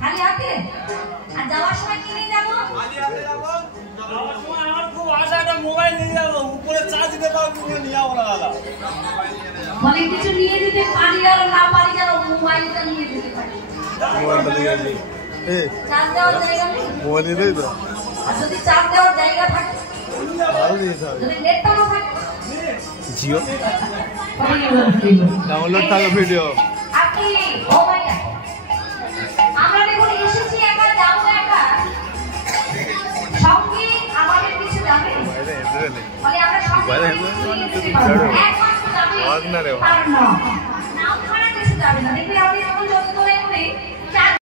খালি হাতে আর যাওয়ার সময় কি নিয়ে যাব? খালি হাতে যাব। যাওয়ার সময় আমার খুব আশা একটা মোবাইল নিয়ে যাব, উপরে চার্জ দিতে পারবো নিয়ে যাব না দাদা। মানে কিছু নিয়ে দিতে পারি আর না পারি যেন মোবাইলটা নিয়ে দিতে পারি। মোবাইলটা নিয়ে যাই। চার্জ দেওয়ার জায়গা নেই। মোবাইল নিয়ে যাই। আর যদি চার্জ দেওয়ার জায়গা থাকে ভালো দিয়ে যাবে। যদি নেটটা না থাকে জিও ডাউনলোড থাকে ভিডিও। আপনি ও মাই গড, আমরা দেখুন এসেছি একা, যাবো একা, সঙ্গে আমাদের কিছু যাবে বলে আমরা সঙ্গে একমাত্র যাবে আর না নাম ছাড়া কিছু যাবে না। দেখবে আপনি যখন যত করে